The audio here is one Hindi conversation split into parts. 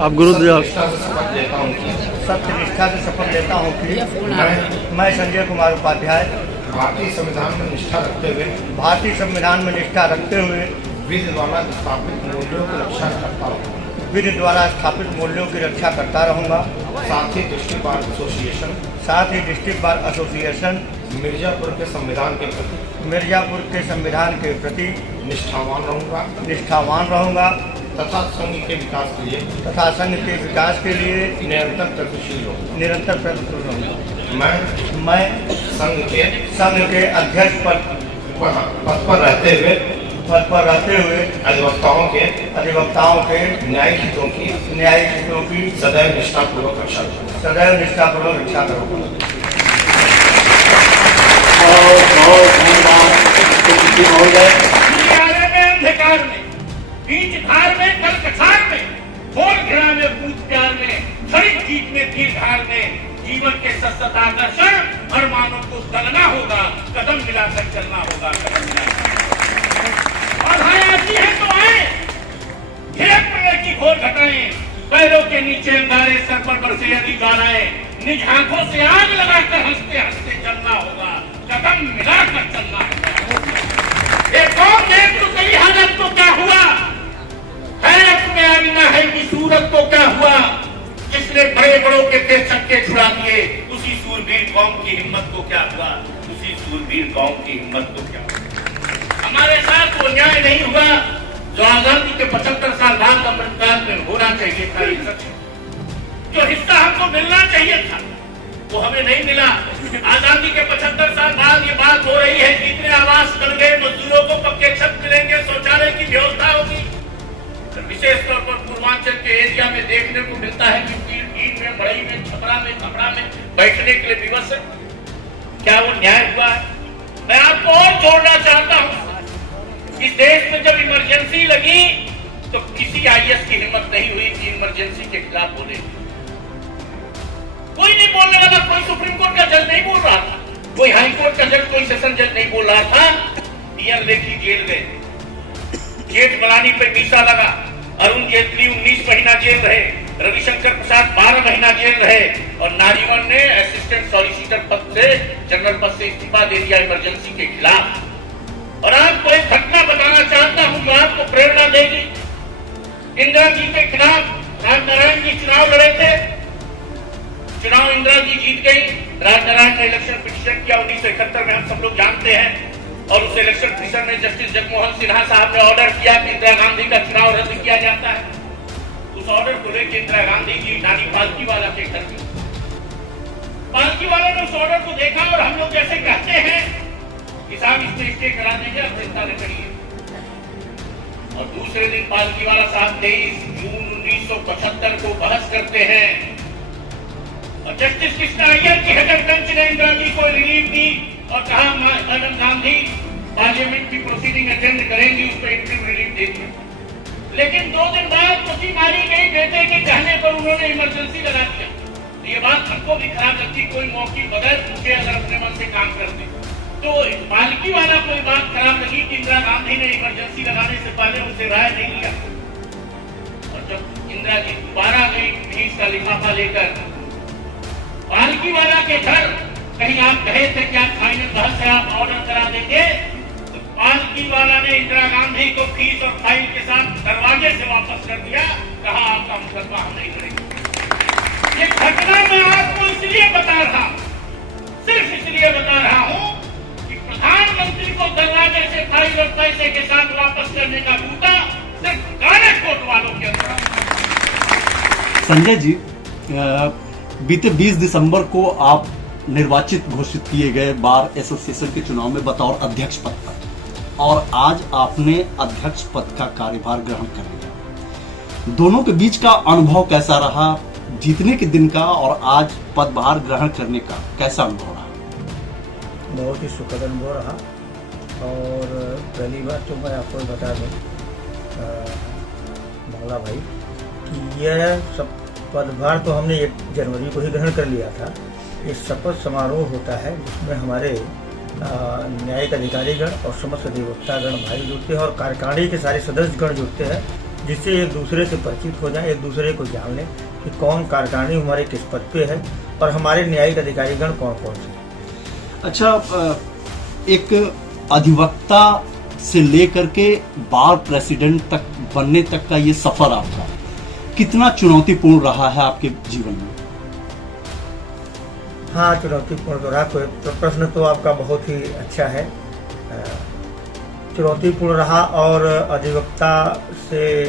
आप गुरुद्वारा सत्य निष्ठा से शपथ लेता हूँ कि मैं संजय कुमार उपाध्याय भारतीय संविधान में निष्ठा रखते हुए विधि द्वारा स्थापित मूल्यों की रक्षा करता रहूँगा। विधि द्वारा स्थापित मूल्यों की रक्षा करता रहूँगा। साथ ही डिस्ट्रिक्ट बार एसोसिएशन मिर्जापुर के संविधान के प्रति निष्ठावान रहूँगा तथा संघ के विकास के लिए निरंतर प्रगतिशील रहूँगा। मैं संघ के अध्यक्ष पद पर रहते हुए अधिवक्ताओं के न्यायिक हितों की सदैव निष्ठापूर्वक रक्षा करूँगा। अंधकार में, बीच धार में, कल कछार में, घोर घृणा में, पूत प्यार में, क्षणिक जीत में, दीर्घार में, जीवन के सतताकर्षण हर मानव को तलना होगा, कदम मिलाकर चलना होगा, कदम मिलाकर। और आती है तो आए, घेर पड़ने की घोर घटाएं, पैरों के नीचे अंगारे, सर पर बरसे यदि ज्वालाएं, निज आंखों से आग लगाकर हंसते हंसते चलना होगा, कदम मिलाकर चलना होगा। एक कौन देख तो कई हालत को क्या हुआ है, अपने आईना है कि सूरत को क्या हुआ, जिसने बड़े बड़ों के तेज छक्के छुड़ा दिए, उसी सूरवीर कौम की हिम्मत को क्या हुआ, उसी सूरवीर कौम की हिम्मत को क्या हुआ। हमारे साथ वो न्याय नहीं हुआ जो आजादी के 75 साल बाद अमृतकाल में होना चाहिए था। ये सच है, जो हिस्सा हमको मिलना चाहिए था वो हमें नहीं मिला। आजादी के 75 साल बाद ये बात हो रही है कि इतने आवास बन गए, मजदूरों को पक्के छत मिलेंगे, शौचालय की व्यवस्था होगी। विशेष तौर पर पूर्वांचल के एरिया में देखने को मिलता है कि ईंट में, बढ़ई में, छपरा में, कपड़ा में बैठने के लिए विवश है। क्या वो न्याय हुआ है? मैं आपको और जोड़ना चाहता हूँ, इस देश में जब इमरजेंसी लगी तो किसी IAS की हिम्मत नहीं हुई कि इमरजेंसी के खिलाफ बोले। कोई नहीं बोलने वाला, कोई सुप्रीम कोर्ट का जज नहीं बोल रहा था, कोई हाई कोर्ट का जज, कोई सेशन जज नहीं बोल रहा था। DN लेखी जेल गए, जेठ मलानी पे वीसा लगा, अरुण जेटली 19 महीना जेल रहे, रविशंकर प्रसाद 12 महीना जेल रहे और नारीवन ने असिस्टेंट सॉलिसिटर पद से, जनरल पद से इस्तीफा दे दिया इमरजेंसी के खिलाफ। और आपको एक घटना बताना चाहता हूं जो आपको प्रेरणा देगी। इंदिरा जी के खिलाफ राजनारायण जी चुनाव लड़े थे, चुनाव इंदिरा जी जीत गई, राजनारायण ने इलेक्शन पिटीशन किया 1971 में, हम सब लोग जानते हैं। और उस इलेक्शन पिटीशन में जस्टिस जगमोहन सिन्हा साहब ने ऑर्डर किया कि इंदिरा गांधी का चुनाव रद्द किया जाता है। उस ऑर्डर को लेकर इंदिरा गांधी जी नानी पालकीवाला के घर गई। पालकीवाला ने उस ऑर्डर को देखा और हम लोग जैसे कहते हैं कि साहब इसमें स्टे करा देंगे, आप चिंता न करिए। और दूसरे दिन पालकीवाला साहब 23 जून 1975 को बहस करते हैं और जस्टिस कृष्णा अय्यर की हेडेड बेंच ने इंदिरा जी को रिलीफ दी और कहा मैडम गांधी पार्लियामेंट की प्रोसीडिंग अटेंड करेंगी, उस पर इंटरिम रिलीफ दे दिया। लेकिन 2 दिन बाद कुछ मारी गई, बेटे के कहने पर उन्होंने इमरजेंसी लगा दिया। ये बात हमको भी खराब लगती, कोई मौके बगैर पूछे अगर अपने मन से काम करते। तो पालकी वाला कोई बात खराब लगी कि इंदिरा गांधी ने इमरजेंसी लगाने से पहले उनसे राय नहीं लिया, और जब इंदिरा जी दोबारा गई फीस का लिफाफा लेकर पालकी वाला के घर, कहीं आप कहे थे कि आप फाइनल घर से आप ऑर्डर करा देंगे, तो पालकी वाला ने इंदिरा गांधी को फीस और फाइल के साथ दरवाजे से वापस कर दिया, कहा आपका मुकदमा हम नहीं करेंगे। ये घटना मैं आपको इसलिए बता रहा, सिर्फ इसलिए बता रहा हूं कि प्रधानमंत्री को दरवाजे से फाइल और पैसे के साथ वापस करने का बूता सिर्फ काले कोट वालों के अंदर। संजय जी, बीते 20 दिसंबर को आप निर्वाचित घोषित किए गए बार एसोसिएशन के चुनाव में बतौर अध्यक्ष पद पर, और आज आपने अध्यक्ष पद का कार्यभार ग्रहण कर लिया। दोनों के बीच का अनुभव कैसा रहा? जीतने के दिन का और आज पदभार ग्रहण करने का कैसा अनुभव रहा? बहुत ही सुखद अनुभव रहा। और पहली बात तो मैं आपको बता दूं मंगला भाई कि यह सब पदभार तो हमने 1 जनवरी को ही ग्रहण कर लिया था। ये शपथ समारोह होता है जिसमें हमारे न्यायिक अधिकारीगण और समस्त अधिवक्तागण भाई जुड़ते हैं और कार्यकारिणी के सारे सदस्यगण जुड़ते हैं, जिससे एक दूसरे से परिचित हो जाए, एक दूसरे को जान लें कि कौन कार्यकारिणी हमारे किस पद पे है और हमारे न्यायिक अधिकारीगण कौन कौन से। अच्छा, एक अधिवक्ता से लेकर के बार प्रेसिडेंट तक बनने तक का ये सफर आपका कितना चुनौतीपूर्ण रहा है आपके जीवन में? हाँ, चुनौतीपूर्ण तो रहा। तो प्रश्न तो आपका बहुत ही अच्छा है। चुनौतीपूर्ण रहा और अधिवक्ता से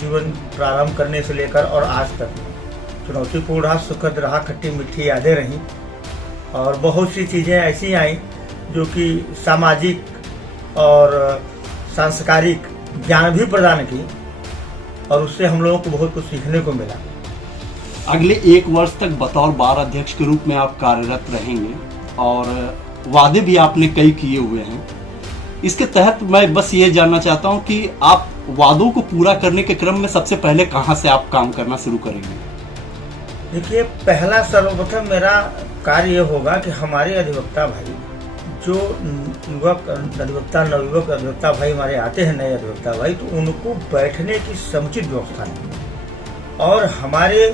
जीवन प्रारंभ करने से लेकर और आज तक चुनौतीपूर्ण रहा, सुखद रहा, खट्टी मीठी यादें रहीं और बहुत सी चीज़ें ऐसी आई जो कि सामाजिक और सांस्कारिक ज्ञान भी प्रदान की और उससे हम लोगों को बहुत कुछ सीखने को मिला। अगले 1 वर्ष तक बतौर बार अध्यक्ष के रूप में आप कार्यरत रहेंगे और वादे भी आपने कई किए हुए हैं। इसके तहत मैं बस ये जानना चाहता हूं कि आप वादों को पूरा करने के क्रम में सबसे पहले कहां से आप काम करना शुरू करेंगे? देखिए, पहला सर्वप्रथम मेरा कार्य यह होगा कि हमारे अधिवक्ता भाई जो युवक अधिवक्ता नवयुवक अधिवक्ता भाई हमारे आते हैं, नए अधिवक्ता भाई, तो उनको बैठने की समुचित व्यवस्था नहीं। और हमारे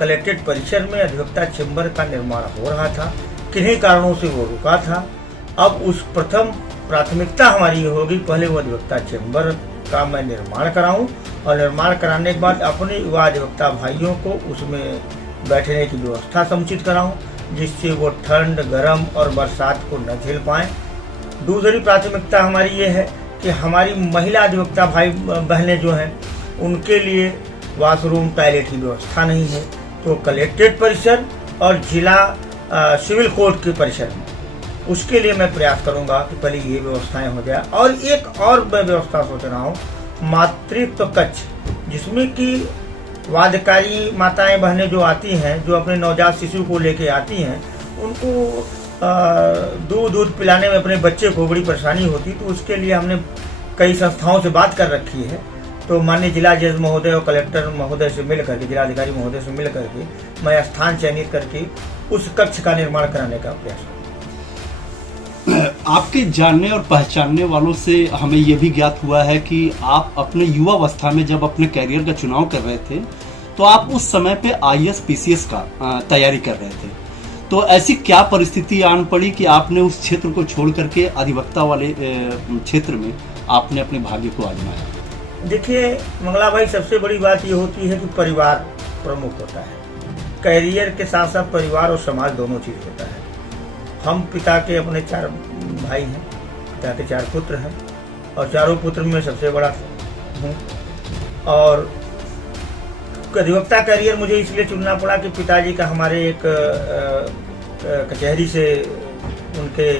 कलेक्ट्रेट परिसर में अधिवक्ता चेंबर का निर्माण हो रहा था, किन्हीं कारणों से वो रुका था। अब उस प्रथम प्राथमिकता हमारी ये होगी, पहले वो अधिवक्ता चेंबर का मैं निर्माण कराऊं और निर्माण कराने के बाद अपने युवा अधिवक्ता भाइयों को उसमें बैठने की व्यवस्था समुचित कराऊं, जिससे वो ठंड, गर्म और बरसात को न झेल पाएं। दूसरी प्राथमिकता हमारी ये है कि हमारी महिला अधिवक्ता भाई बहनें जो हैं उनके लिए वॉशरूम टॉयलेट की व्यवस्था नहीं है, तो कलेक्ट्रेट परिसर और जिला सिविल कोर्ट के परिसर में उसके लिए मैं प्रयास करूंगा कि पहले ये व्यवस्थाएं हो जाए। और एक और मैं व्यवस्था सोच रहा हूँ, मातृत्व कक्ष, जिसमें कि वादकारी माताएं बहनें जो आती हैं, जो अपने नवजात शिशु को लेके आती हैं, उनको दूध पिलाने में अपने बच्चे को बड़ी परेशानी होती, तो उसके लिए हमने कई संस्थाओं से बात कर रखी है। तो माननीय जिला जज महोदय और कलेक्टर महोदय से मिल करके, जिलाधिकारी महोदय से मिल करके मैं स्थान चयनित करके उस कक्ष का निर्माण कराने का प्रयास करूँ। आपके जानने और पहचानने वालों से हमें यह भी ज्ञात हुआ है कि आप अपने युवावस्था में जब अपने कैरियर का चुनाव कर रहे थे तो आप उस समय पे IAS PCS का तैयारी कर रहे थे। तो ऐसी क्या परिस्थिति आन पड़ी कि आपने उस क्षेत्र को छोड़ करके अधिवक्ता वाले क्षेत्र में आपने अपने भाग्य को आजमाया? देखिए मंगला भाई, सबसे बड़ी बात ये होती है कि परिवार प्रमुख होता है। कैरियर के साथ साथ परिवार और समाज दोनों चीज होता है। हम पिता के अपने 4 भाई हैं, पिता के 4 पुत्र हैं और चारों पुत्र में सबसे बड़ा हूँ। और अधिवक्ता कैरियर मुझे इसलिए चुनना पड़ा कि पिताजी का हमारे एक कचहरी से उनके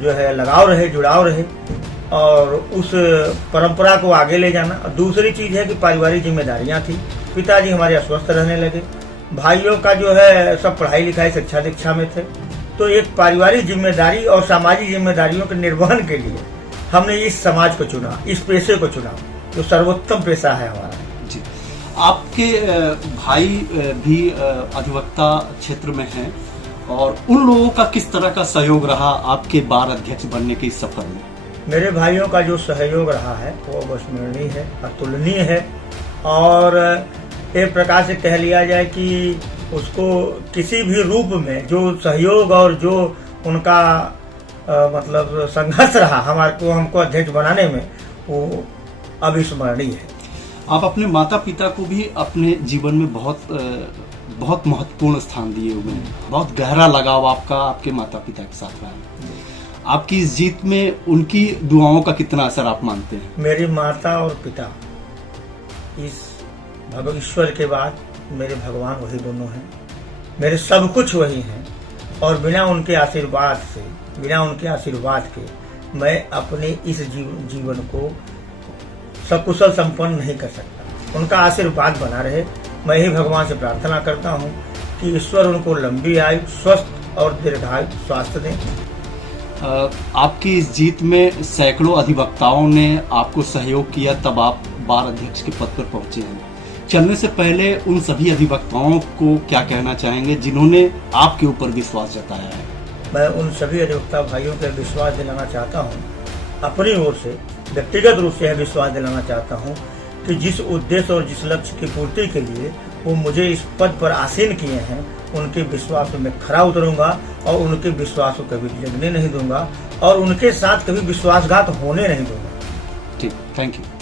जो है लगाव रहे, जुड़ाव रहे और उस परंपरा को आगे ले जाना। और दूसरी चीज़ है कि पारिवारिक जिम्मेदारियां थी। पिताजी हमारे अस्वस्थ रहने लगे, भाइयों का जो है सब पढ़ाई लिखाई शिक्षा दीक्षा में थे, तो एक पारिवारिक जिम्मेदारी और सामाजिक जिम्मेदारियों के निर्वहन के लिए हमने इस समाज को चुना, इस पेशे को चुना, जो सर्वोत्तम पेशा है हमारा। जी, आपके भाई भी अधिवक्ता क्षेत्र में हैं और उन लोगों का किस तरह का सहयोग रहा आपके बार अध्यक्ष बनने के इस सफर में? मेरे भाइयों का जो सहयोग रहा है वो अविस्मरणीय है, अतुलनीय है। और एक प्रकार से कह लिया जाए कि उसको किसी भी रूप में जो सहयोग और जो उनका मतलब संघर्ष रहा हमको अध्यक्ष बनाने में, वो अविस्मरणीय है। आप अपने माता पिता को भी अपने जीवन में बहुत महत्वपूर्ण स्थान दिए हुए हैं। बहुत गहरा लगाव आपका आपके माता पिता के साथ रहा है। आपकी इस जीत में उनकी दुआओं का कितना असर आप मानते हैं? मेरी माता और पिता, इस ईश्वर के बाद मेरे भगवान वही दोनों हैं, मेरे सब कुछ वही हैं। और बिना उनके आशीर्वाद से, बिना उनके आशीर्वाद के मैं अपने इस जीवन को सकुशल संपन्न नहीं कर सकता। उनका आशीर्वाद बना रहे। मैं ही भगवान से प्रार्थना करता हूँ कि ईश्वर उनको लंबी आयु, स्वस्थ और दीर्घायु स्वास्थ्य दें। आपकी इस जीत में सैकड़ों अधिवक्ताओं ने आपको सहयोग किया, तब आप बार अध्यक्ष के पद पर पहुंचे हैं। चलने से पहले उन सभी अधिवक्ताओं को क्या कहना चाहेंगे जिन्होंने आपके ऊपर विश्वास जताया है? मैं उन सभी अधिवक्ता भाइयों को विश्वास दिलाना चाहता हूं, अपनी ओर से व्यक्तिगत रूप से यह विश्वास दिलाना चाहता हूं कि जिस उद्देश्य और जिस लक्ष्य की पूर्ति के लिए वो मुझे इस पद पर आसीन किए हैं, उनके विश्वास में खरा उतरूंगा और उनके विश्वास को कभी लगने नहीं दूंगा और उनके साथ कभी विश्वासघात होने नहीं दूंगा। ठीक, थैंक यू।